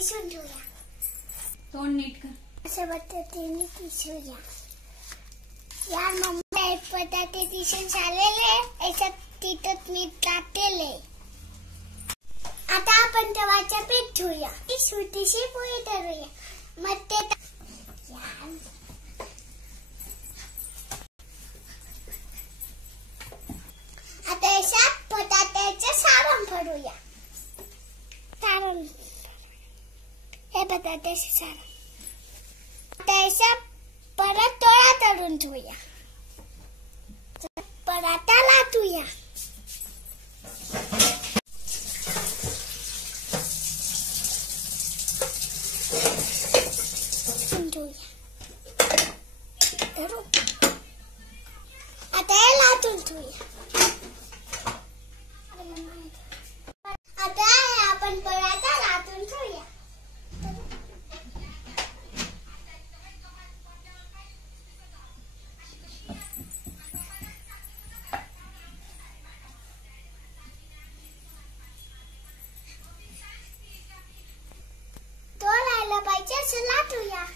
किसून घेऊया. तोंड नीट कर. अशा पद्धतीने किसूया. यार मम्मी एक बटाटे किसून झालेले, याच्यात तिखट मीठ टाकलेले. आता आपण गव्हाचं पीठ ठेवूया. ती छोटीशी पोळी करूया. मग ते आता याच्यात बटाट्याचं सारण भरूया. सारण हे बटाट्याचं सारण. आता याच्यात परत तोळा तळून ठेवूया. पराठा लाटूया. आता हे लाटून ठेवूया. आता आपण पराठा लाटून ठेवूया. तो राहिला पाहिजे असं लाटूया.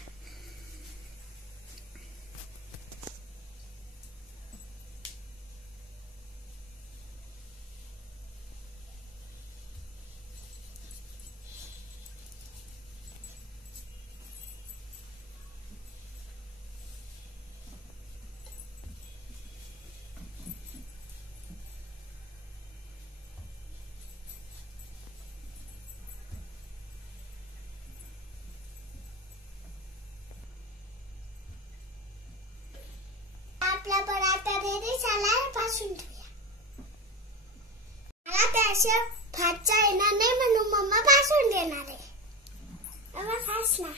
आपला पराठा रेडी झालाय. भाजून ठेवूया. मला त्याचं भाजता येणार नाही म्हणून मम्मा भाजून देणार आहे. मम्मा भाज ना.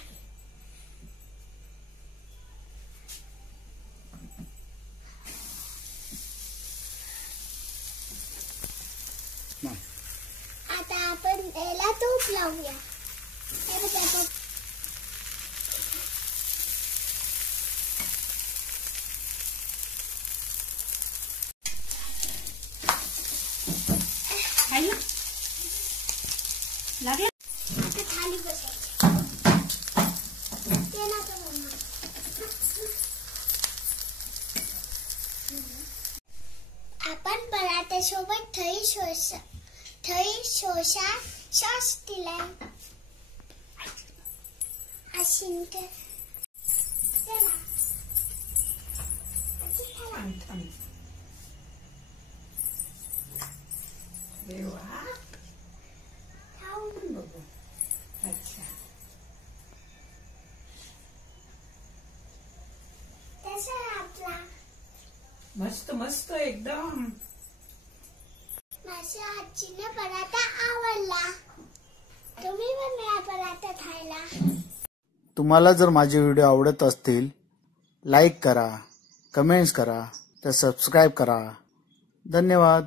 आता आपण याला तूप लावूया. हे बघा लागलं. आता थाली बसायची. ते ना तर मम्मा. आपण पराठा सोबत दही सोसा सॉस दिलाय. अशिंक अच्छा आपला मस्त मस्त एकदम. माझ्या हातचीने पराठा आवडला. तुम्ही पण या पराठा खायला. तुम्हाला जर माझे व्हिडिओ आवडत असतील लाईक करा, कमेंट्स करा, तर सबस्क्राईब करा. धन्यवाद.